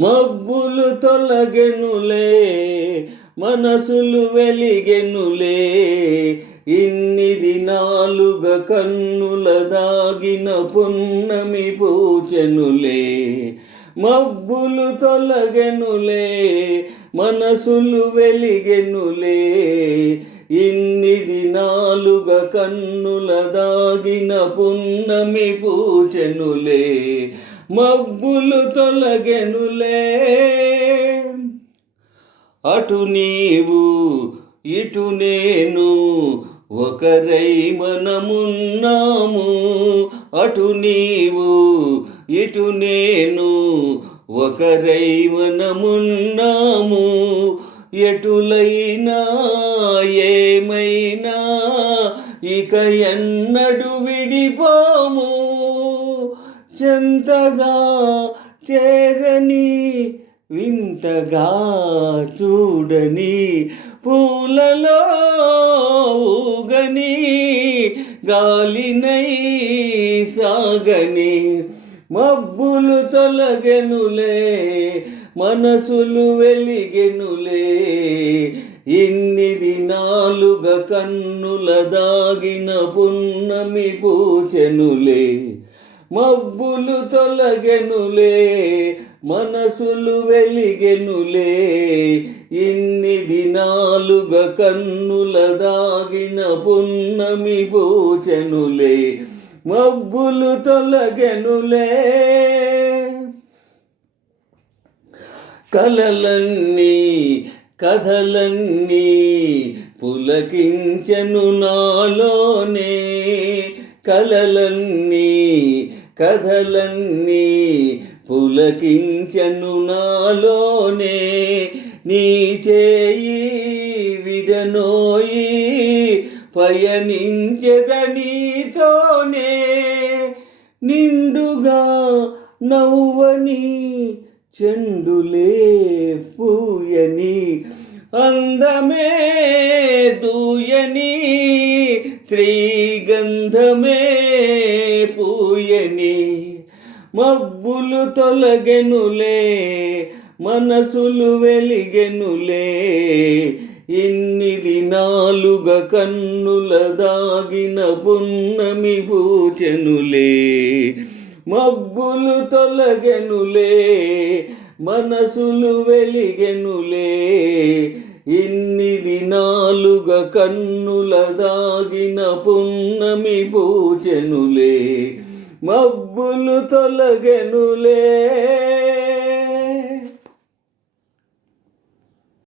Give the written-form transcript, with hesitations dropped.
మబ్బులు తొలగెనులే, మనసులు వెలిగెనులే, ఇన్ని దినాలుగా కన్నుల దాగిన పున్నమి పూచెనులే. మబ్బులు తొలగెనులే, మనసులు వెలిగెనులే, ఇన్ని దినాలుగా కన్నుల దాగిన పున్నమి పూచెనులే. మబ్బులు తొలగెనులే, అటు నీవు ఇటు నేను ఒకరై మనమున్నాము. అటు నీవు ఇటు నేను ఒకరై మనమున్నాము. ఎటులైనా ఏమైనా ఇక ఎన్నడు విడిపోము. చెంతగా చేరని వింతగా చూడని పూలలో ఊగని గాలినై సాగని. మబ్బులు తొలగెనులే, మనసులు వెలిగెనులే, ఇన్ని దినాలుగా కన్నుల దాగిన పున్నమి పూచెనులే. మబ్బులు తొలగెనులే, మనసులు వెలిగెనులే, ఇన్ని దినాలుగా కన్నుల దాగిన పున్నమి పూచెనులే. మబ్బులు తొలగెనులే, కలలన్నీ కథలన్నీ పులకించెను నాలోనే. కలలన్నీ కథలన్నీ పులకించెను నాలోనే. నీ చేయి విడనోయి పయనించెదనీతోనే. నిండుగా నవ్వని చెండులే పూయని, అందమే దూయని శ్రీగంధమే పూయని. మబ్బులు తొలగెనులే, మనసులు వెలిగెనులే, ఇన్ని దినాలుగా కన్నుల దాగిన పున్నమి పూచెనులే. మబ్బులు తొలగెనులే, మనసులు వెలిగెనులే, ఇన్ని దినాలుగా కన్నుల దాగిన పున్నమి పూచెనులే. మబ్బులు తొలగెనులే.